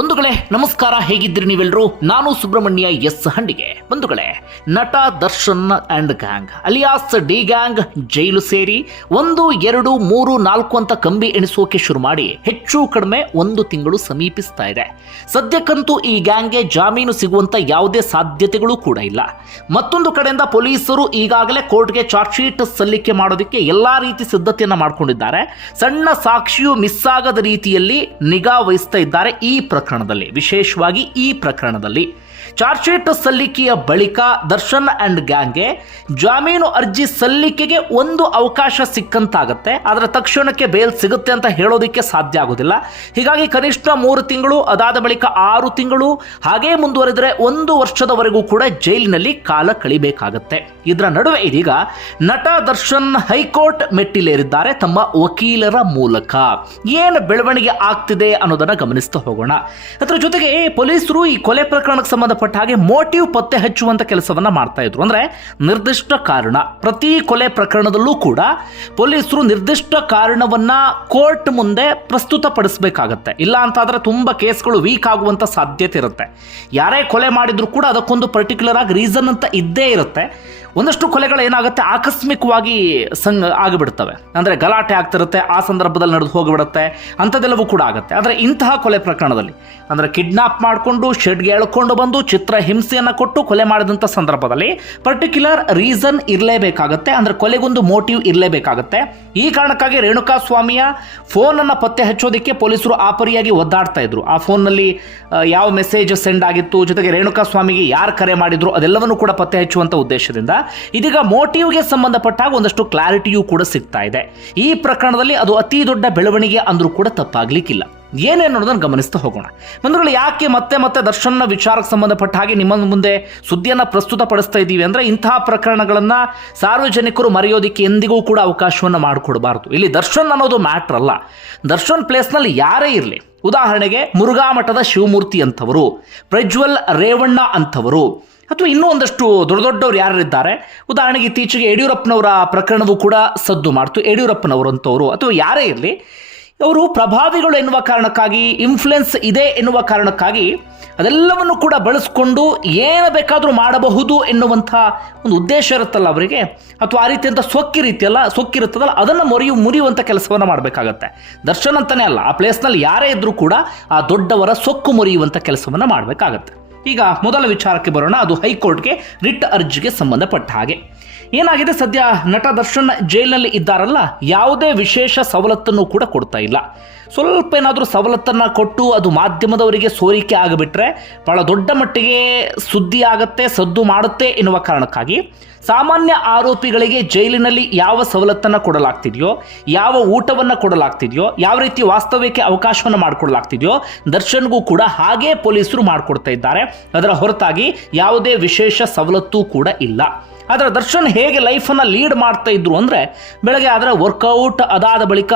ಬಂಧುಗಳೇ, ನಮಸ್ಕಾರ, ಹೇಗಿದ್ದೀರಿ ನೀವೆಲ್ಲರೂ ನಾನು ಸುಬ್ರಹ್ಮಣ್ಯ ಎಸ್ ಹಂಡಿಗೆ. ಬಂಧುಗಳೇ, ನಟ, Darshan and gang, alias D gang jail ಸೇರಿ ಒಂದು, ಎರಡು, ಮೂರು, ನಾಲ್ಕು ಅಂತ ಕಂಬಿ ಎಣಿಸೋಕೆ ಶುರು ಮಾಡಿ ಹೆಚ್ಚು ಕಡಿಮೆ ಒಂದು ತಿಂಗಳು ಸಮೀಪಿಸ್ತಾ ಇದೆ. ಸದ್ಯಕ್ಕಂತೂ ಈ ಗ್ಯಾಂಗ್ಗೆ ಜಾಮೀನು ಸಿಗುವಂತ ಯಾವುದೇ ಸಾಧ್ಯತೆಗಳು ಕೂಡ ಇಲ್ಲ. ಮತ್ತೊಂದು ಕಡೆಯಿಂದ ಪೊಲೀಸರು ಈಗಾಗಲೇ ಕೋರ್ಟ್ಗೆ ಚಾರ್ಜ್ ಶೀಟ್ ಸಲ್ಲಿಕೆ ಮಾಡೋದಕ್ಕೆ ಎಲ್ಲಾ ರೀತಿ ಸಿದ್ಧತೆಯನ್ನ ಮಾಡಿಕೊಂಡಿದ್ದಾರೆ. ಸಣ್ಣ ಸಾಕ್ಷಿಯು ಮಿಸ್ ಆಗದ ರೀತಿಯಲ್ಲಿ ನಿಗಾ ವಹಿಸ್ತಾ ಇದ್ದಾರೆ ಈ ಪ್ರಕರಣದಲ್ಲಿ ವಿಶೇಷವಾಗಿ ಈ ಪ್ರಕರಣದಲ್ಲಿ ಚಾರ್ಜ್ ಸಲ್ಲಿಕೆಯ ಬಳಿಕ ದರ್ಶನ್ ಅಂಡ್ ಗ್ಯಾಂಗ್ಗೆ ಜಾಮೀನು ಅರ್ಜಿ ಸಲ್ಲಿಕೆಗೆ ಒಂದು ಅವಕಾಶ ಸಿಕ್ಕಂತಾಗತ್ತೆ. ಆದರೆ ತಕ್ಷಣಕ್ಕೆ ಬೇಲ್ ಸಿಗುತ್ತೆ ಅಂತ ಹೇಳೋದಕ್ಕೆ ಸಾಧ್ಯ ಆಗೋದಿಲ್ಲ. ಹೀಗಾಗಿ ಕನಿಷ್ಠ ಮೂರು ತಿಂಗಳು, ಅದಾದ ಬಳಿಕ ಆರು ತಿಂಗಳು, ಹಾಗೇ ಮುಂದುವರೆದರೆ ಒಂದು ವರ್ಷದವರೆಗೂ ಕೂಡ ಜೈಲಿನಲ್ಲಿ ಕಾಲ ಕಳಿಬೇಕಾಗತ್ತೆ. ಇದರ ನಡುವೆ ಇದೀಗ ನಟ ದರ್ಶನ್ ಹೈಕೋರ್ಟ್ ಮೆಟ್ಟಿಲೇರಿದ್ದಾರೆ ತಮ್ಮ ವಕೀಲರ ಮೂಲಕ. ಏನು ಬೆಳವಣಿಗೆ ಆಗ್ತಿದೆ ಅನ್ನೋದನ್ನ ಗಮನಿಸ್ತಾ ಹೋಗೋಣ. ಅದರ ಜೊತೆಗೆ ಪೊಲೀಸರು ಈ ಕೊಲೆ ಪ್ರಕರಣಕ್ಕೆ ಸಂಬಂಧಪಟ್ಟ ಹಾಗೆ ಮೋಟಿವ್ ಪತ್ತೆ ಹಚ್ಚುವಂತ ಕೆಲಸವನ್ನ ಮಾಡ್ತಾ ಇದ್ರು. ಅಂದ್ರೆ ನಿರ್ದಿಷ್ಟ ಕಾರಣ. ಪ್ರತಿ ಕೊಲೆ ಪ್ರಕರಣದಲ್ಲೂ ಕೂಡ ಪೊಲೀಸರು ನಿರ್ದಿಷ್ಟ ಕಾರಣವನ್ನ ಕೋರ್ಟ್ ಮುಂದೆ ಪ್ರಸ್ತುತಪಡಿಸಬೇಕಾಗತ್ತೆ. ಇಲ್ಲ ಅಂತಾದ್ರೆ ತುಂಬಾ ಕೇಸ್ಗಳು ವೀಕ್ ಆಗುವಂತ ಸಾಧ್ಯತೆ ಇರುತ್ತೆ. ಯಾರೇ ಕೊಲೆ ಮಾಡಿದ್ರು ಕೂಡ ಅದಕ್ಕೊಂದು ಪರ್ಟಿಕ್ಯುಲರ್ ಆಗಿ ರೀಸನ್ ಅಂತ ಇದ್ದೇ ಇರುತ್ತೆ. ಒಂದಷ್ಟು ಕೊಲೆಗಳು ಏನಾಗುತ್ತೆ, ಆಕಸ್ಮಿಕವಾಗಿ ಸಂಗ್, ಆಗಿಬಿಡ್ತವೆ. ಅಂದರೆ ಗಲಾಟೆ ಆಗ್ತಿರುತ್ತೆ, ಆ ಸಂದರ್ಭದಲ್ಲಿ ನಡೆದು ಹೋಗಿಬಿಡುತ್ತೆ, ಅಂಥದ್ದೆಲ್ಲವೂ ಕೂಡ ಆಗುತ್ತೆ. ಆದರೆ ಇಂತಹ ಕೊಲೆ ಪ್ರಕರಣದಲ್ಲಿ, ಅಂದರೆ ಕಿಡ್ನಾಪ್ ಮಾಡಿಕೊಂಡು, ಶೆಡ್ಗೆ ಎಳ್ಕೊಂಡು ಬಂದು, ಚಿತ್ರ ಹಿಂಸೆಯನ್ನು ಕೊಟ್ಟು ಕೊಲೆ ಮಾಡಿದಂಥ ಸಂದರ್ಭದಲ್ಲಿ ಪರ್ಟಿಕ್ಯುಲರ್ ರೀಸನ್ ಇರಲೇಬೇಕಾಗುತ್ತೆ, ಅಂದರೆ ಕೊಲೆಗೊಂದು ಮೋಟಿವ್ ಇರಲೇಬೇಕಾಗುತ್ತೆ. ಈ ಕಾರಣಕ್ಕಾಗಿ ರೇಣುಕಾ ಸ್ವಾಮಿಯ ಫೋನನ್ನು ಪತ್ತೆ ಹಚ್ಚೋದಕ್ಕೆ ಪೊಲೀಸರು ಆಪರಿಯಾಗಿ ಒದ್ದಾಡ್ತಾ ಇದ್ರು. ಆ ಫೋನ್ನಲ್ಲಿ ಯಾವ ಮೆಸೇಜ್ ಸೆಂಡ್ ಆಗಿತ್ತು, ಜೊತೆಗೆ ರೇಣುಕಾ ಸ್ವಾಮಿಗೆ ಯಾರು ಕರೆ ಮಾಡಿದ್ರು, ಅದೆಲ್ಲವನ್ನು ಕೂಡ ಪತ್ತೆ ಹಚ್ಚುವಂಥ ಉದ್ದೇಶದಿಂದ ಇದೀಗ ಮೋಟಿವ್ಗೆ ಸಂಬಂಧಪಟ್ಟಾಗ ಒಂದಷ್ಟು ಕ್ಲಾರಿಟಿಯೂ ಕೂಡ ಸಿಗ್ತಾ ಇದೆ. ಈ ಪ್ರಕರಣದಲ್ಲಿ ಅದು ಅತಿ ದೊಡ್ಡ ಬೆಳವಣಿಗೆ ಅಂದ್ರೂ ಕೂಡ ತಪ್ಪಾಗ್ಲಿಕ್ಕಿಲ್ಲ. ಏನೇನು ಅನ್ನೋದನ್ನು ಗಮನಿಸ್ತಾ ಹೋಗೋಣ. ಬಂಧುಗಳು, ಯಾಕೆ ಮತ್ತೆ ಮತ್ತೆ ದರ್ಶನ್ನ ವಿಚಾರಕ್ಕೆ ಸಂಬಂಧಪಟ್ಟ ಹಾಗೆ ನಿಮ್ಮ ಮುಂದೆ ಸುದ್ದಿಯನ್ನ ಪ್ರಸ್ತುತಪಡಿಸ್ತಾ ಇದ್ದೀವಿ ಅಂದ್ರೆ ಇಂತಹ ಪ್ರಕರಣಗಳನ್ನು ಸಾರ್ವಜನಿಕರು ಮರೆಯೋದಿಕ್ಕೆ ಎಂದಿಗೂ ಕೂಡ ಅವಕಾಶವನ್ನು ಮಾಡಿಕೊಡಬಾರ್ದು. ಇಲ್ಲಿ ದರ್ಶನ್ ಅನ್ನೋದು ಮ್ಯಾಟ್ರ್ ಅಲ್ಲ. ದರ್ಶನ್ ಪ್ಲೇಸ್ನಲ್ಲಿ ಯಾರೇ ಇರಲಿ, ಉದಾಹರಣೆಗೆ ಮುರುಘಾ ಮಠದ ಶಿವಮೂರ್ತಿ ಅಂಥವರು, ಪ್ರಜ್ವಲ್ ರೇವಣ್ಣ ಅಂತವರು ಅಥವಾ ಇನ್ನೂ ಒಂದಷ್ಟು ದೊಡ್ಡ ದೊಡ್ಡವರು ಯಾರಿದ್ದಾರೆ? ಉದಾಹರಣೆಗೆ ಇತ್ತೀಚೆಗೆ ಯಡಿಯೂರಪ್ಪನವರ ಪ್ರಕರಣವೂ ಕೂಡ ಸದ್ದು ಮಾಡ್ತು. ಯಡಿಯೂರಪ್ಪನವರು ಅಂತವರು ಅಥವಾ ಯಾರೇ ಇರಲಿ, ಅವರು ಪ್ರಭಾವಿಗಳು ಎನ್ನುವ ಕಾರಣಕ್ಕಾಗಿ ಇನ್ಫ್ಲುಯೆನ್ಸ್ ಇದೆ ಎನ್ನುವ ಕಾರಣಕ್ಕಾಗಿ ಅದೆಲ್ಲವನ್ನು ಕೂಡ ಬಳಸ್ಕೊಂಡು ಏನು ಬೇಕಾದರೂ ಮಾಡಬಹುದು ಎನ್ನುವಂಥ ಒಂದು ಉದ್ದೇಶ ಇರುತ್ತಲ್ಲ ಅವರಿಗೆ? ಅಥವಾ ಆ ರೀತಿಯಂಥ ಸೊಕ್ಕಿ ರೀತಿಯಲ್ಲ ಸೊಕ್ಕಿರುತ್ತದಲ್ಲ ಅದನ್ನು ಮುರಿಯು, ಮುರಿಯುವಂಥ ಕೆಲಸವನ್ನು ಮಾಡಬೇಕಾಗತ್ತೆ. ದರ್ಶನ್ ಅಂತಲೇ ಅಲ್ಲ, ಆ ಪ್ಲೇಸ್ನಲ್ಲಿ ಯಾರೇ ಇದ್ದರೂ ಕೂಡ ಆ ದೊಡ್ಡವರ ಸೊಕ್ಕು ಮುರಿಯುವಂಥ ಕೆಲಸವನ್ನು ಮಾಡಬೇಕಾಗತ್ತೆ. ಈಗ ಮೊದಲ ವಿಚಾರಕ್ಕೆ ಬರೋಣ. ಅದು ಹೈಕೋರ್ಟ್ಗೆ ರಿಟ್ ಅರ್ಜಿಗೆ ಸಂಬಂಧಪಟ್ಟ ಹಾಗೆ. ಏನಾಗಿದೆ ಸದ್ಯ ನಟ ದರ್ಶನ್ ಜೈಲಿನಲ್ಲಿ ಇದ್ದಾರಲ್ಲ, ಯಾವುದೇ ವಿಶೇಷ ಸವಲತ್ತನ್ನು ಕೂಡ ಕೊಡ್ತಾ ಇಲ್ಲ. ಸ್ವಲ್ಪ ಏನಾದರೂ ಸವಲತ್ತನ್ನು ಕೊಟ್ಟು ಅದು ಮಾಧ್ಯಮದವರಿಗೆ ಸೋರಿಕೆ ಆಗಿಬಿಟ್ರೆ ಭಾಳ ದೊಡ್ಡ ಮಟ್ಟಿಗೆ ಸುದ್ದಿ ಆಗುತ್ತೆ, ಸದ್ದು ಮಾಡುತ್ತೆ ಎನ್ನುವ ಕಾರಣಕ್ಕಾಗಿ ಸಾಮಾನ್ಯ ಆರೋಪಿಗಳಿಗೆ ಜೈಲಿನಲ್ಲಿ ಯಾವ ಸವಲತ್ತನ್ನು ಕೊಡಲಾಗ್ತಿದೆಯೋ, ಯಾವ ಊಟವನ್ನು ಕೊಡಲಾಗ್ತಿದೆಯೋ, ಯಾವ ರೀತಿ ವಾಸ್ತವ್ಯಕ್ಕೆ ಅವಕಾಶವನ್ನು ಮಾಡಿಕೊಡಲಾಗ್ತಿದೆಯೋ ದರ್ಶನ್ಗೂ ಕೂಡ ಹಾಗೇ ಪೊಲೀಸರು ಮಾಡಿಕೊಡ್ತಾ ಇದ್ದಾರೆ. ಅದರ ಹೊರತಾಗಿ ಯಾವುದೇ ವಿಶೇಷ ಸವಲತ್ತು ಕೂಡ ಇಲ್ಲ. ಆದರೆ ದರ್ಶನ್ ಹೇಗೆ ಲೈಫನ್ನು ಲೀಡ್ ಮಾಡ್ತಾ ಇದ್ರು ಅಂದರೆ, ಬೆಳಗ್ಗೆ ಅದರ ವರ್ಕೌಟ್ ಅದಾದ ಬಳಿಕ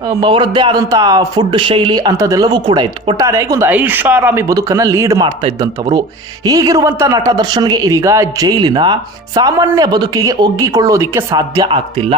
ಅವರದ್ದೇ ಆದಂಥ ಫುಡ್ ಶೈಲಿ ಅಂಥದ್ದೆಲ್ಲವೂ ಕೂಡ ಇತ್ತು. ಒಟ್ಟಾರೆಯಾಗಿ ಒಂದು ಐಷಾರಾಮಿ ಬದುಕನ್ನು ಲೀಡ್ ಮಾಡ್ತಾ ಇದ್ದಂಥವರು. ಹೀಗಿರುವಂಥ ನಟ ದರ್ಶನ್ಗೆ ಇದೀಗ ಜೈಲಿನ ಸಾಮಾನ್ಯ ಬದುಕಿಗೆ ಒಗ್ಗಿಕೊಳ್ಳೋದಿಕ್ಕೆ ಸಾಧ್ಯ ಆಗ್ತಿಲ್ಲ.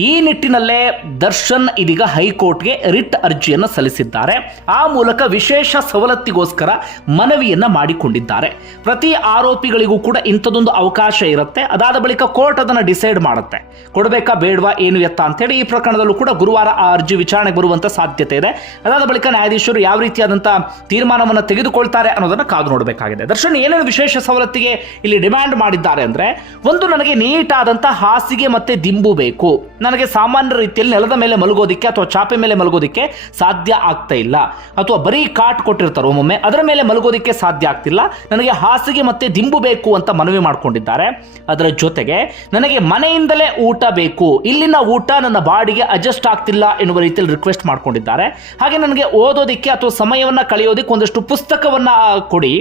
ಈ ನಿಟ್ಟಿನಲ್ಲೇ ದರ್ಶನ್ ಇದೀಗ ಹೈಕೋರ್ಟ್ಗೆ ರಿಟ್ ಅರ್ಜಿಯನ್ನು ಸಲ್ಲಿಸಿದ್ದಾರೆ. ಆ ಮೂಲಕ ವಿಶೇಷ ಸವಲತ್ತಿಗೋಸ್ಕರ ಮನವಿಯನ್ನು ಮಾಡಿಕೊಂಡಿದ್ದಾರೆ. ಪ್ರತಿ ಆರೋಪಿಗಳಿಗೂ ಕೂಡ ಇಂಥದ್ದೊಂದು ಅವಕಾಶ ಇರುತ್ತೆ. ಅದಾದ ಬಳಿಕ ಕೋರ್ಟ್ ಅದನ್ನು ಡಿಸೈಡ್ ಮಾಡುತ್ತೆ. ಕೊಡಬೇಕಾ ಬೇಡವಾ ಏನು ಎತ್ತ ಅಂತೇಳಿ ಈ ಪ್ರಕರಣದಲ್ಲೂ ಕೂಡ ಗುರುವಾರ ಆ ಅರ್ಜಿ ವಿಚಾರಣೆಗೆ ಬರುವಂಥ ಸಾಧ್ಯತೆ ಇದೆ. ಅದಾದ ಬಳಿಕ ನ್ಯಾಯಾಧೀಶರು ಯಾವ ರೀತಿಯಾದಂಥ ತೀರ್ಮಾನವನ್ನು ತೆಗೆದುಕೊಳ್ತಾರೆ ಅನ್ನೋದನ್ನು ಕಾದು ನೋಡಬೇಕಾಗಿದೆ. ದರ್ಶನ್, ಏನೇನು ವಿಶೇಷ ಸವಲತ್ತಿಗೆ ಇಲ್ಲಿ ಡಿಮ್ಯಾಂಡ್ ಮಾಡಿದ್ದಾರೆ ಅಂದ್ರೆ, ಒಂದು ನನಗೆ ನೀಟಾದಂಥ ಹಾಸಿಗೆ ಮತ್ತೆ ದಿಂಬು ಬೇಕು. ನನಗೆ ಸಾಮಾನ್ಯ ರೀತಿಯಲ್ಲಿ ನೆಲದ ಮೇಲೆ ಮಲಗೋದಿಕ್ಕೆ ಅಥವಾ ಚಾಪೆ ಮೇಲೆ ಮಲಗೋದಿಕ್ಕೆ ಸಾಧ್ಯ ಆಗ್ತಾ ಇಲ್ಲ. ಅಥವಾ ಬರೀ ಕಾಟ್ ಕೊಟ್ಟಿರ್ತಾರೆ ಒಮ್ಮೊಮ್ಮೆ, ಅದರ ಮೇಲೆ ಮಲಗೋದಿಕ್ಕೆ ಸಾಧ್ಯ ಆಗ್ತಿಲ್ಲ. ನನಗೆ ಹಾಸಿಗೆ ಮತ್ತೆ ದಿಂಬು ಬೇಕು ಅಂತ ಮನವಿ ಮಾಡಿಕೊಂಡಿದ್ದಾರೆ. ಅದರ ಜೊತೆಗೆ, ನನಗೆ ಮನೆಯಿಂದಲೇ ಊಟ ಬೇಕು. ಇಲ್ಲಿನ ಊಟ ನನ್ನ ಬಾಡಿಗೆ ಅಡ್ಜಸ್ಟ್ ಆಗ್ತಿಲ್ಲ ಎನ್ನುವ ರೀತಿಯಲ್ಲಿ ರಿಕ್ವೆಸ್ಟ್ ಮಾಡ್ಕೊಂಡಿದ್ದಾರೆ. ಹಾಗೆ ನನಗೆ ಓದೋದಿಕ್ಕೆ ಅಥವಾ ಸಮಯವನ್ನು ಕಳೆಯೋದಕ್ಕೆ ಒಂದಷ್ಟು ಪುಸ್ತಕವನ್ನು ಕೊಡಿ.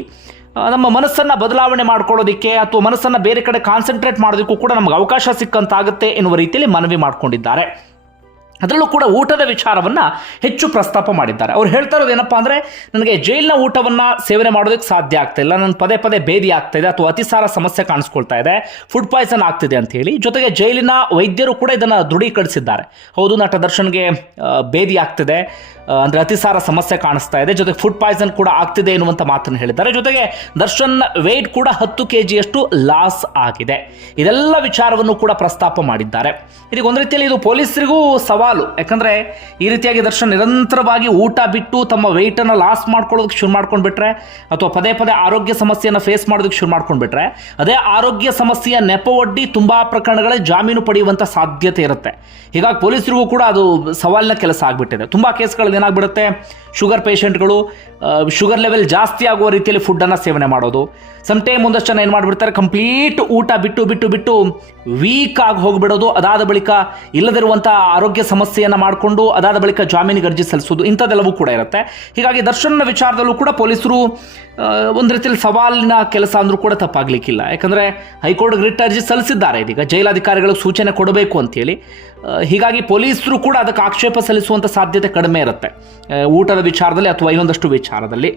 ನಮ್ಮ ಮನಸ್ಸನ್ನು ಬದಲಾವಣೆ ಮಾಡ್ಕೊಳ್ಳೋದಕ್ಕೆ ಅಥವಾ ಮನಸ್ಸನ್ನು ಬೇರೆ ಕಡೆ ಕಾನ್ಸಂಟ್ರೇಟ್ ಮಾಡೋದಕ್ಕೂ ಕೂಡ ನಮ್ಗೆ ಅವಕಾಶ ಸಿಕ್ಕಂತಾಗುತ್ತೆ ಎನ್ನುವ ರೀತಿಯಲ್ಲಿ ಮನವಿ ಮಾಡ್ಕೊಂಡಿದ್ದಾರೆ. ಅದರಲ್ಲೂ ಕೂಡ ಊಟದ ವಿಚಾರವನ್ನ ಹೆಚ್ಚು ಪ್ರಸ್ತಾಪ ಮಾಡಿದ್ದಾರೆ. ಅವ್ರು ಹೇಳ್ತಾ ಇರೋದು ಏನಪ್ಪಾ ಅಂದ್ರೆ, ನನಗೆ ಜೈಲಿನ ಊಟವನ್ನ ಸೇವನೆ ಮಾಡೋದಕ್ಕೆ ಸಾಧ್ಯ ಆಗ್ತಾ ಇಲ್ಲ ನನ್ನ ಪದೇ ಪದೇ ಬೇದಿ ಆಗ್ತಾ ಇದೆ ಅಥವಾ ಅತಿಸಾರ ಸಮಸ್ಯೆ ಕಾಣಿಸ್ಕೊಳ್ತಾ ಇದೆ ಫುಡ್ ಪಾಯ್ಸನ್ ಆಗ್ತಿದೆ ಅಂತ ಹೇಳಿ, ಜೊತೆಗೆ ಜೈಲಿನ ವೈದ್ಯರು ಕೂಡ ಇದನ್ನ ದೃಢೀಕರಿಸಿದ್ದಾರೆ. ಹೌದು, ನಟ ದರ್ಶನ್ಗೆ ಭೇದಿ ಆಗ್ತಿದೆ ಅಂದ್ರೆ ಅತಿಸಾರ ಸಮಸ್ಯೆ ಕಾಣಿಸ್ತಾ ಇದೆ. ಜೊತೆಗೆ ಫುಡ್ ಪಾಯ್ಸನ್ ಕೂಡ ಆಗ್ತಿದೆ ಎನ್ನುವಂಥ ಮಾತನ್ನು ಹೇಳಿದ್ದಾರೆ. ಜೊತೆಗೆ ದರ್ಶನ್ ವೆಯ್ಟ್ ಕೂಡ ಹತ್ತು ಕೆ ಜಿಯಷ್ಟು ಲಾಸ್ ಆಗಿದೆ. ಇದೆಲ್ಲ ವಿಚಾರವನ್ನು ಕೂಡ ಪ್ರಸ್ತಾಪ ಮಾಡಿದ್ದಾರೆ. ಇದಕ್ಕೆ ಒಂದು ರೀತಿಯಲ್ಲಿ ಇದು ಪೊಲೀಸರಿಗೂ ಸವಾಲು. ಯಾಕಂದ್ರೆ ಈ ರೀತಿಯಾಗಿ ದರ್ಶನ್ ನಿರಂತರವಾಗಿ ಊಟ ಬಿಟ್ಟು ತಮ್ಮ ವೆಯ್ಟನ್ನು ಲಾಸ್ ಮಾಡ್ಕೊಳ್ಳೋದಕ್ಕೆ ಶುರು ಮಾಡ್ಕೊಂಡ್ಬಿಟ್ರೆ, ಅಥವಾ ಪದೇ ಪದೇ ಆರೋಗ್ಯ ಸಮಸ್ಯೆಯನ್ನು ಫೇಸ್ ಮಾಡೋದಕ್ಕೆ ಶುರು ಮಾಡ್ಕೊಂಡ್ಬಿಟ್ರೆ, ಅದೇ ಆರೋಗ್ಯ ಸಮಸ್ಯೆಯ ನೆಪ ಒಡ್ಡಿ ತುಂಬಾ ಪ್ರಕರಣಗಳೇ ಜಾಮೀನು ಪಡೆಯುವಂಥ ಸಾಧ್ಯತೆ ಇರುತ್ತೆ. ಹೀಗಾಗಿ ಪೊಲೀಸರಿಗೂ ಕೂಡ ಅದು ಸವಾಲಿನ ಕೆಲಸ ಆಗಿಬಿಟ್ಟಿದೆ. ತುಂಬಾ ಕೇಸ್ಗಳಲ್ಲಿ ಏನಾಗ್ಬಿಡುತ್ತೆ? ಶುಗರ್ ಪೇಷೆಂಟ್ಗಳು ಶುಗರ್ ಲೆವೆಲ್ ಜಾಸ್ತಿ ಆಗುವ ರೀತಿಯಲ್ಲಿ ಫುಡ್ಡನ್ನು ಸೇವನೆ ಮಾಡೋದು. ಸಮ್ ಟೈಮ್ ಒಂದಷ್ಟು ಜನ ಏನು ಮಾಡಿಬಿಡ್ತಾರೆ? ಕಂಪ್ಲೀಟ್ ಊಟ ಬಿಟ್ಟು ಬಿಟ್ಟು ಬಿಟ್ಟು ವೀಕ್ ಆಗಿ ಹೋಗಿಬಿಡೋದು. ಅದಾದ ಬಳಿಕ ಇಲ್ಲದಿರುವಂಥ ಆರೋಗ್ಯ ಸಮಸ್ಯೆಯನ್ನು ಮಾಡಿಕೊಂಡು ಅದಾದ ಬಳಿಕ ಜಾಮೀನಿಗೆ ಅರ್ಜಿ ಸಲ್ಲಿಸೋದು. ಇಂಥದ್ದೆಲ್ಲವೂ ಕೂಡ ಇರುತ್ತೆ. ಹೀಗಾಗಿ ದರ್ಶನ ವಿಚಾರದಲ್ಲೂ ಕೂಡ ಪೊಲೀಸರು ಒಂದು ರೀತಿಯಲ್ಲಿ ಸವಾಲಿನ ಕೆಲಸ ಅಂದರೂ ಕೂಡ ತಪ್ಪಾಗಲಿಕ್ಕಿಲ್ಲ. ಯಾಕಂದರೆ ಹೈಕೋರ್ಟ್ ರಿಟ್ ಅರ್ಜಿ ಸಲ್ಲಿಸಿದ್ದಾರೆ ಇದೀಗ. ಜೈಲಾಧಿಕಾರಿಗಳಿಗೆ ಸೂಚನೆ ಕೊಡಬೇಕು ಅಂತೇಳಿ. ಹೀಗಾಗಿ ಪೊಲೀಸರು ಕೂಡ ಅದಕ್ಕೆ ಆಕ್ಷೇಪ ಸಲ್ಲಿಸುವಂಥ ಸಾಧ್ಯತೆ ಕಡಿಮೆ ಇರುತ್ತೆ. ಊಟದ ವಿಚಾರದಲ್ಲಿ ಅಥವಾ ಇನ್ನೊಂದಷ್ಟು ವಿಚಾರದಲ್ಲಿ.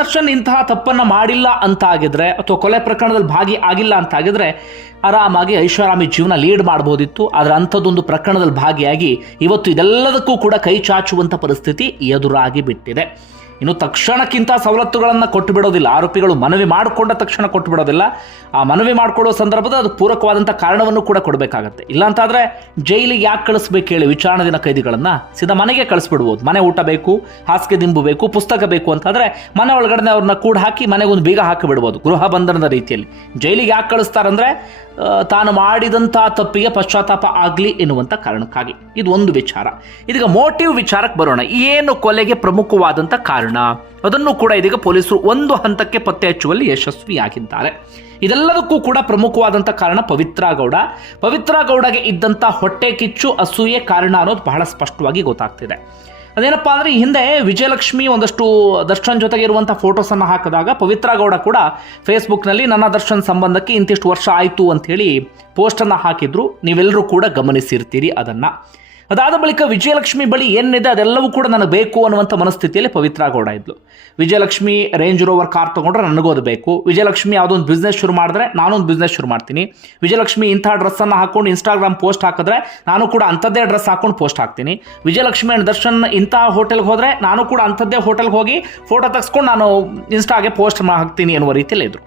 ದರ್ಶನ್ ಇಂತಹ ತಪ್ಪನ್ನು ಮಾಡಿಲ್ಲ ಅಂತ ಆಗಿದ್ರೆ ಅಥವಾ ಕೊಲೆ ಪ್ರಕರಣದಲ್ಲಿ ಭಾಗಿ ಆಗಿಲ್ಲ ಅಂತ ಆಗಿದ್ರೆ ಆರಾಮಾಗಿ ಐಷಾರಾಮಿ ಜೀವನ ಲೀಡ್ ಮಾಡ್ಬೋದಿತ್ತು. ಆದರೆ ಅಂಥದ್ದೊಂದು ಪ್ರಕರಣದಲ್ಲಿ ಭಾಗಿಯಾಗಿ ಇವತ್ತು ಇದೆಲ್ಲದಕ್ಕೂ ಕೂಡ ಕೈ ಚಾಚುವಂಥ ಪರಿಸ್ಥಿತಿ ಎದುರಾಗಿ ಬಿಟ್ಟಿದೆ. ಇನ್ನು ತಕ್ಷಣಕ್ಕಿಂತ ಸವಲತ್ತುಗಳನ್ನು ಕೊಟ್ಟು ಬಿಡೋದಿಲ್ಲ ಆರೋಪಿಗಳು ಮನವಿ ಮಾಡಿಕೊಂಡ ತಕ್ಷಣ ಕೊಟ್ಟು ಬಿಡೋದಿಲ್ಲ ಆ ಮನವಿ ಮಾಡಿಕೊಳ್ಳೋ ಸಂದರ್ಭದಲ್ಲಿ ಅದು ಪೂರಕವಾದಂಥ ಕಾರಣವನ್ನು ಕೂಡ ಕೊಡಬೇಕಾಗತ್ತೆ. ಇಲ್ಲಾಂತಾದರೆ ಜೈಲಿಗೆ ಯಾಕೆ ಕಳಿಸ್ಬೇಕು ಹೇಳಿ ವಿಚಾರಣೆ ದಿನ ಕೈದಿಗಳನ್ನು? ಸೀದಾ ಮನೆಗೆ ಕಳಿಸ್ಬಿಡ್ಬೋದು. ಮನೆ ಊಟ ಬೇಕು, ಹಾಸಿಗೆ ದಿಂಬು ಬೇಕು, ಪುಸ್ತಕ ಬೇಕು ಅಂತಾದ್ರೆ ಮನೆ ಒಳಗಡೆ ಅವ್ರನ್ನ ಕೂಡ ಹಾಕಿ ಮನೆಗೆ ಒಂದು ಬೀಗ ಹಾಕಿ ಬಿಡ್ಬೋದು ಗೃಹ ಬಂಧನದ ರೀತಿಯಲ್ಲಿ. ಜೈಲಿಗೆ ಯಾಕೆ ಕಳಿಸ್ತಾರಂದರೆ ತಾನು ಮಾಡಿದಂಥ ತಪ್ಪಿಗೆ ಪಶ್ಚಾತ್ತಾಪ ಆಗಲಿ ಎನ್ನುವಂಥ ಕಾರಣಕ್ಕಾಗಿ. ಇದು ಒಂದು ವಿಚಾರ. ಇದೀಗ ಮೋಟಿವ್ ವಿಚಾರಕ್ಕೆ ಬರೋಣ. ಏನು ಕೊಲೆಗೆ ಪ್ರಮುಖವಾದಂಥ ಕಾರಣ? ಅದನ್ನು ಕೂಡ ಇದೀಗ ಪೊಲೀಸರು ಒಂದು ಹಂತಕ್ಕೆ ಪತ್ತೆ ಹಚ್ಚುವಲ್ಲಿ ಯಶಸ್ವಿಯಾಗಿದ್ದಾರೆ. ಇದೆಲ್ಲದಕ್ಕೂ ಕೂಡ ಪ್ರಮುಖವಾದಂಥ ಕಾರಣ ಪವಿತ್ರ ಗೌಡ. ಪವಿತ್ರ ಗೌಡಗೆ ಇದ್ದಂಥ ಹೊಟ್ಟೆ ಕಿಚ್ಚು, ಅಸೂಯೆ ಕಾರಣ ಅನ್ನೋದು ಬಹಳ ಸ್ಪಷ್ಟವಾಗಿ ಗೊತ್ತಾಗ್ತಿದೆ. ಅದೇನಪ್ಪ ಅಂದರೆ, ಈ ಹಿಂದೆ ವಿಜಯಲಕ್ಷ್ಮಿ ಒಂದಷ್ಟು ದರ್ಶನ್ ಜೊತೆಗೆ ಇರುವಂಥ ಫೋಟೋಸನ್ನು ಹಾಕಿದಾಗ ಪವಿತ್ರ ಗೌಡ ಕೂಡ ಫೇಸ್ಬುಕ್ನಲ್ಲಿ ನನ್ನ ದರ್ಶನ್ ಸಂಬಂಧಕ್ಕೆ ಇಂತಿಷ್ಟು ವರ್ಷ ಆಯಿತು ಅಂಥೇಳಿ ಪೋಸ್ಟನ್ನು ಹಾಕಿದ್ರು. ನೀವೆಲ್ಲರೂ ಕೂಡ ಗಮನಿಸಿರ್ತೀರಿ ಅದನ್ನು. ಅದಾದ ಬಳಿಕ ವಿಜಯಲಕ್ಷ್ಮಿ ಬಳಿ ಏನಿದೆ ಅದೆಲ್ಲವೂ ಕೂಡ ನನಗೆ ಬೇಕು ಅನ್ನುವಂಥ ಮನಸ್ಥಿತಿಯಲ್ಲಿ ಪವಿತ್ರ ಗೌಡ ಇದ್ಲು. ವಿಜಯಲಕ್ಷ್ಮಿ ರೇಂಜ್ ರೋವರ್ ಕಾರ್ ತೊಗೊಂಡ್ರೆ ನನಗೂ ಅದು ಬೇಕು. ವಿಜಯಲಕ್ಷ್ಮಿ ಯಾವುದೊಂದು ಬಿಸ್ನೆಸ್ ಶುರು ಮಾಡಿದ್ರೆ ನಾನೊಂದು ಬಿಸ್ನೆಸ್ ಶುರು ಮಾಡ್ತೀನಿ. ವಿಜಯಲಕ್ಷ್ಮಿ ಇಂಥ ಡ್ರೆಸ್ಸನ್ನು ಹಾಕೊಂಡು ಇನ್ಸ್ಟಾಗ್ರಾಮ್ ಪೋಸ್ಟ್ ಹಾಕಿದ್ರೆ ನಾನು ಕೂಡ ಅಂಥದ್ದೇ ಡ್ರೆಸ್ ಹಾಕೊಂಡು ಪೋಸ್ಟ್ ಹಾಕ್ತೀನಿ. ವಿಜಯಲಕ್ಷ್ಮಿ ಅಂಡ್ ದರ್ಶನ್ ಇಂಥ ಹೋಟೆಲ್ಗೆ ಹೋದರೆ ನಾನು ಕೂಡ ಅಂಥದ್ದೇ ಹೋಟೆಲ್ಗೆ ಹೋಗಿ ಫೋಟೋ ತೆಗೆಸ್ಕೊಂಡು ನಾನು ಇನ್ಸ್ಟಾಗೆ ಪೋಸ್ಟ್ ಹಾಕ್ತೀನಿ ಅನ್ನುವ ರೀತಿಯಲ್ಲಿ ಇದ್ರು.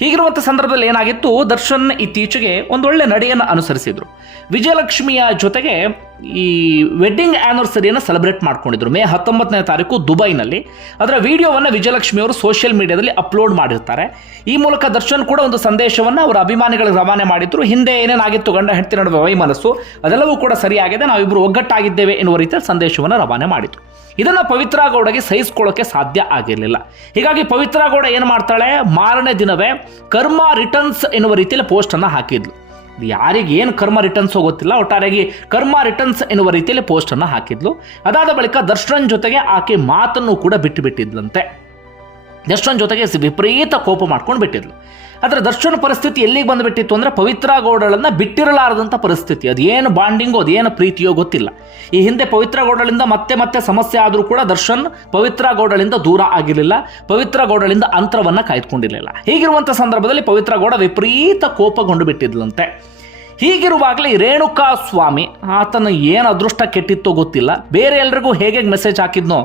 ಹೀಗಿರುವಂಥ ಸಂದರ್ಭದಲ್ಲಿ ಏನಾಗಿತ್ತು? ದರ್ಶನ್ ಇತ್ತೀಚೆಗೆ ಒಂದೊಳ್ಳೆ ನಡೆಯನ್ನು ಅನುಸರಿಸಿದ್ರು. ವಿಜಯಲಕ್ಷ್ಮಿಯ ಜೊತೆಗೆ ಈ ವೆಡ್ಡಿಂಗ್ ಆ್ಯನಿವರ್ಸರಿಯನ್ನು ಸೆಲೆಬ್ರೇಟ್ ಮಾಡ್ಕೊಂಡಿದ್ರು. ಮೇ ಹತ್ತೊಂಬತ್ತನೇ ತಾರೀಕು ದುಬೈನಲ್ಲಿ. ಅದರ ವಿಡಿಯೋವನ್ನು ವಿಜಯಲಕ್ಷ್ಮಿ ಅವರು ಸೋಷಿಯಲ್ ಮೀಡಿಯಾದಲ್ಲಿ ಅಪ್ಲೋಡ್ ಮಾಡಿರ್ತಾರೆ. ಈ ಮೂಲಕ ದರ್ಶನ್ ಕೂಡ ಒಂದು ಸಂದೇಶವನ್ನು ಅವರ ಅಭಿಮಾನಿಗಳಿಗೆ ರವಾನೆ ಮಾಡಿದ್ರು. ಹಿಂದೆ ಏನೇನಾಗಿತ್ತು ಗಂಡ ಹೆಂಡತಿ ನಡುವೆ ವೈಮನಸ್ಸು ಅದೆಲ್ಲವೂ ಕೂಡ ಸರಿಯಾಗಿದೆ. ನಾವಿಬ್ಬರು ಒಗ್ಗಟ್ಟಾಗಿದ್ದೇವೆ ಎನ್ನುವ ರೀತಿಯಲ್ಲಿ ಸಂದೇಶವನ್ನು ರವಾನೆ ಮಾಡಿದ್ರು. ಇದನ್ನು ಪವಿತ್ರ ಗೌಡಗೆ ಸಾಧ್ಯ ಆಗಿರಲಿಲ್ಲ. ಹೀಗಾಗಿ ಪವಿತ್ರ ಗೌಡ ಏನು ಮಾಡ್ತಾಳೆ? ಮಾರನೇ ದಿನವೇ ಕರ್ಮ ರಿಟರ್ನ್ಸ್ ಎನ್ನುವ ರೀತಿಯಲ್ಲಿ ಪೋಸ್ಟನ್ನು ಹಾಕಿದ್ಲು. ಯಾರಿಗೆ ಏನು ಕರ್ಮ ರಿಟರ್ನ್ಸ್ ಗೊತ್ತಿಲ್ಲ ಒಟ್ಟಾರೆಯಾಗಿ ಕರ್ಮ ರಿಟರ್ನ್ಸ್ ಎನ್ನುವ ರೀತಿಯಲ್ಲಿ ಪೋಸ್ಟನ್ನು ಹಾಕಿದ್ಲು. ಅದಾದ ಬಳಿಕ ದರ್ಶನ್ ಜೊತೆಗೆ ಆಕೆ ಮಾತನ್ನು ಕೂಡ ಬಿಟ್ಟು ಬಿಟ್ಟಿದ್ಲಂತೆ. ದರ್ಶನ್ ಜೊತೆಗೆ ವಿಪರೀತ ಕೋಪ ಮಾಡ್ಕೊಂಡು ಬಿಟ್ಟಿದ್ಲು. ಆದರೆ ದರ್ಶನ್ ಪರಿಸ್ಥಿತಿ ಎಲ್ಲಿಗೆ ಬಂದುಬಿಟ್ಟಿತ್ತು ಅಂದರೆ ಪವಿತ್ರ ಗೌಡಳನ್ನು ಬಿಟ್ಟಿರಲಾರದಂಥ ಪರಿಸ್ಥಿತಿ. ಅದೇನು ಬಾಂಡಿಂಗೋ, ಅದೇನು ಪ್ರೀತಿಯೋ ಗೊತ್ತಿಲ್ಲ. ಈ ಹಿಂದೆ ಪವಿತ್ರ ಗೌಡಳಿಂದ ಮತ್ತೆ ಮತ್ತೆ ಸಮಸ್ಯೆ ಆದರೂ ಕೂಡ ದರ್ಶನ್ ಪವಿತ್ರ ಗೌಡಳಿಂದ ದೂರ ಆಗಿರಲಿಲ್ಲ ಪವಿತ್ರ ಗೌಡಳಿಂದ ಅಂತರವನ್ನು ಕಾಯ್ದುಕೊಂಡಿರಲಿಲ್ಲ. ಹೀಗಿರುವಂಥ ಸಂದರ್ಭದಲ್ಲಿ ಪವಿತ್ರ ಗೌಡ ವಿಪರೀತ ಕೋಪಗೊಂಡು ಬಿಟ್ಟಿದ್ಲಂತೆ. ಹೀಗಿರುವಾಗಲೇ ರೇಣುಕಾ ಸ್ವಾಮಿ ಆತನ ಏನು ಅದೃಷ್ಟ ಕೆಟ್ಟಿತ್ತೋ ಗೊತ್ತಿಲ್ಲ. ಬೇರೆ ಎಲ್ರಿಗೂ ಹೇಗೆ ಮೆಸೇಜ್ ಹಾಕಿದ್ನೋ,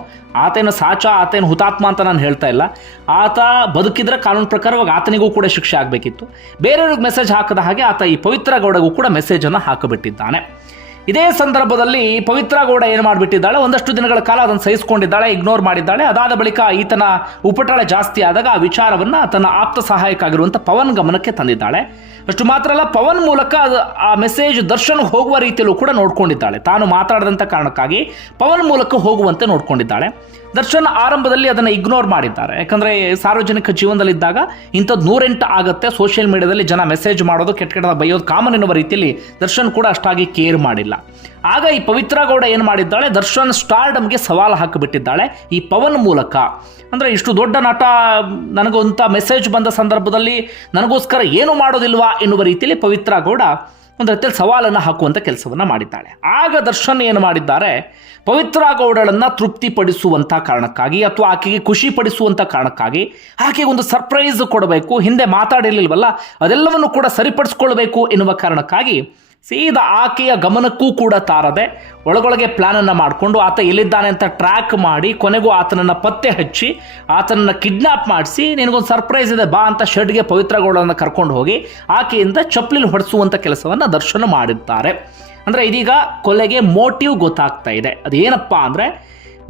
ಆತನ ಸಾಚ, ಆತನ ಹುತಾತ್ಮ ಅಂತ ನಾನು ಹೇಳ್ತಾ ಇಲ್ಲ. ಆತ ಬದುಕಿದ್ರೆ ಕಾನೂನು ಪ್ರಕಾರವಾಗಿ ಆತನಿಗೂ ಕೂಡ ಶಿಕ್ಷೆ ಆಗಬೇಕಿತ್ತು. ಬೇರೆಯವ್ರಿಗೆ ಮೆಸೇಜ್ ಹಾಕದ ಹಾಗೆ ಆತ ಈ ಪವಿತ್ರ ಗೌಡಗೂ ಕೂಡ ಮೆಸೇಜನ್ನು ಹಾಕಿಬಿಟ್ಟಿದ್ದಾನೆ. ಇದೇ ಸಂದರ್ಭದಲ್ಲಿ ಪವಿತ್ರ ಗೌಡ ಏನು ಮಾಡಿಬಿಟ್ಟಿದ್ದಾಳೆ? ಒಂದಷ್ಟು ದಿನಗಳ ಕಾಲ ಅದನ್ನು ಸಹಿಸಿಕೊಂಡಿದ್ದಾಳೆ ಇಗ್ನೋರ್ ಮಾಡಿದ್ದಾಳೆ. ಅದಾದ ಬಳಿಕ ಈತನ ಉಪಟಳ ಜಾಸ್ತಿ ಆದಾಗ ಆ ವಿಚಾರವನ್ನು ತನ್ನ ಆಪ್ತ ಸಹಾಯಕ ಆಗಿರುವಂಥ ಪವನ್ ಗಮನಕ್ಕೆ ತಂದಿದ್ದಾಳೆ. ಅಷ್ಟು ಮಾತ್ರ ಅಲ್ಲ, ಪವನ್ ಮೂಲಕ ಆ ಮೆಸೇಜ್ ದರ್ಶನ್ ಹೋಗುವ ರೀತಿಯಲ್ಲೂ ಕೂಡ ನೋಡ್ಕೊಂಡಿದ್ದಾಳೆ. ತಾನು ಮಾತಾಡದಂಥ ಕಾರಣಕ್ಕಾಗಿ ಪವನ್ ಮೂಲಕ ಹೋಗುವಂತೆ ನೋಡ್ಕೊಂಡಿದ್ದಾಳೆ. ದರ್ಶನ್ ಆರಂಭದಲ್ಲಿ ಅದನ್ನು ಇಗ್ನೋರ್ ಮಾಡಿದ್ದಾರೆ. ಯಾಕಂದರೆ ಸಾರ್ವಜನಿಕ ಜೀವನದಲ್ಲಿದ್ದಾಗ ಇಂಥದ್ದು ನೂರೆಂಟು ಆಗುತ್ತೆ ಸೋಷಿಯಲ್ ಮೀಡಿಯಾದಲ್ಲಿ ಜನ ಮೆಸೇಜ್ ಮಾಡೋದು, ಕೆಟ್ಟ ಕೆಟ್ಟದ ಬೈಯೋದು ಕಾಮನ್ ಎನ್ನುವ ರೀತಿಯಲ್ಲಿ ದರ್ಶನ್ ಕೂಡ ಅಷ್ಟಾಗಿ ಕೇರ್ ಮಾಡಿಲ್ಲ. ಆಗ ಈ ಪವಿತ್ರ ಗೌಡ ಏನು ಮಾಡಿದ್ದಾಳೆ? ದರ್ಶನ್ ಸ್ಟಾರ್ಡಮ್ಗೆ ಸವಾಲು ಹಾಕಿಬಿಟ್ಟಿದ್ದಾಳೆ ಈ ಪವನ್ ಮೂಲಕ. ಅಂದರೆ ಇಷ್ಟು ದೊಡ್ಡ ನಟ ನನಗೊಂಥ ಮೆಸೇಜ್ ಬಂದ ಸಂದರ್ಭದಲ್ಲಿ ನನಗೋಸ್ಕರ ಏನು ಮಾಡೋದಿಲ್ವಾ ಎನ್ನುವ ರೀತಿಯಲ್ಲಿ ಪವಿತ್ರ ಗೌಡ ಒಂದು ರೀತಿಯಲ್ಲಿ ಸವಾಲನ್ನು ಹಾಕುವಂಥ ಕೆಲಸವನ್ನು ಮಾಡಿದ್ದಾಳೆ. ಆಗ ದರ್ಶನ್ ಏನು ಮಾಡಿದ್ದಾರೆ? ಪವಿತ್ರ ಗೌಡಳನ್ನು ತೃಪ್ತಿಪಡಿಸುವಂಥ ಕಾರಣಕ್ಕಾಗಿ ಅಥವಾ ಆಕೆಗೆ ಖುಷಿ ಪಡಿಸುವಂಥ ಕಾರಣಕ್ಕಾಗಿ ಆಕೆಗೆ ಒಂದು ಸರ್ಪ್ರೈಸ್ ಕೊಡಬೇಕು. ಹಿಂದೆ ಮಾತಾಡಿರಲಿಲ್ವಲ್ಲ, ಅದೆಲ್ಲವನ್ನು ಕೂಡ ಸರಿಪಡಿಸ್ಕೊಳ್ಬೇಕು ಎನ್ನುವ ಕಾರಣಕ್ಕಾಗಿ ಸೀದಾ ಆಕೆಯ ಗಮನಕ್ಕೂ ಕೂಡ ತಾರದೆ ಒಳಗೊಳಗೆ ಪ್ಲಾನನ್ನು ಮಾಡಿಕೊಂಡು ಆತ ಎಲ್ಲಿದ್ದಾನೆ ಅಂತ ಟ್ರ್ಯಾಕ್ ಮಾಡಿ ಕೊನೆಗೂ ಆತನನ್ನು ಪತ್ತೆ ಹಚ್ಚಿ ಆತನನ್ನು ಕಿಡ್ನಾಪ್ ಮಾಡಿಸಿ ನಿನಗೊಂದು ಸರ್ಪ್ರೈಸ್ ಇದೆ ಬಾ ಅಂತ ಶೆಡ್ಗೆ ಪವಿತ್ರಗೌಡರನ್ನು ಕರ್ಕೊಂಡು ಹೋಗಿ ಆಕೆಯಿಂದ ಚಪ್ಪಲಿ ಹೊಡೆಸುವಂಥ ಕೆಲಸವನ್ನು ದರ್ಶನ ಮಾಡಿರ್ತಾರೆ. ಅಂದರೆ ಇದೀಗ ಕೊಲೆಗೆ ಮೋಟಿವ್ ಗೊತ್ತಾಗ್ತಾ ಇದೆ. ಅದೇನಪ್ಪ ಅಂದರೆ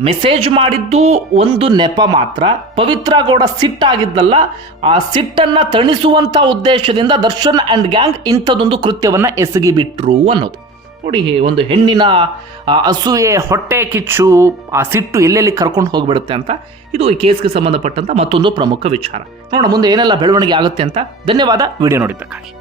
ಮೆಸೇಜ್ ಮಾಡಿದ್ದು ಒಂದು ನೆಪ ಮಾತ್ರ. ಪವಿತ್ರ ಗೌಡ ಸಿಟ್ಟಾಗಿದ್ದಲ್ಲ ಆ ಸಿಟ್ಟನ್ನು ತಣಿಸುವಂಥ ಉದ್ದೇಶದಿಂದ ದರ್ಶನ್ ಆ್ಯಂಡ್ ಗ್ಯಾಂಗ್ ಇಂಥದ್ದೊಂದು ಕೃತ್ಯವನ್ನು ಎಸಗಿಬಿಟ್ರು ಅನ್ನೋದು. ನೋಡಿ ಒಂದು ಹೆಣ್ಣಿನ ಅಸೂಯೆ ಹೊಟ್ಟೆ ಕಿಚ್ಚು, ಆ ಸಿಟ್ಟು ಎಲ್ಲೆಲ್ಲಿ ಕರ್ಕೊಂಡು ಹೋಗಿಬಿಡುತ್ತೆ ಅಂತ. ಇದು ಈ ಕೇಸ್ಗೆ ಸಂಬಂಧಪಟ್ಟಂತ ಮತ್ತೊಂದು ಪ್ರಮುಖ ವಿಚಾರ. ನೋಡೋಣ, ಮುಂದೆ ಏನೆಲ್ಲ ಬೆಳವಣಿಗೆ ಆಗುತ್ತೆ ಅಂತ. ಧನ್ಯವಾದ, ವಿಡಿಯೋ ನೋಡಿದ್ದಕ್ಕಾಗಿ.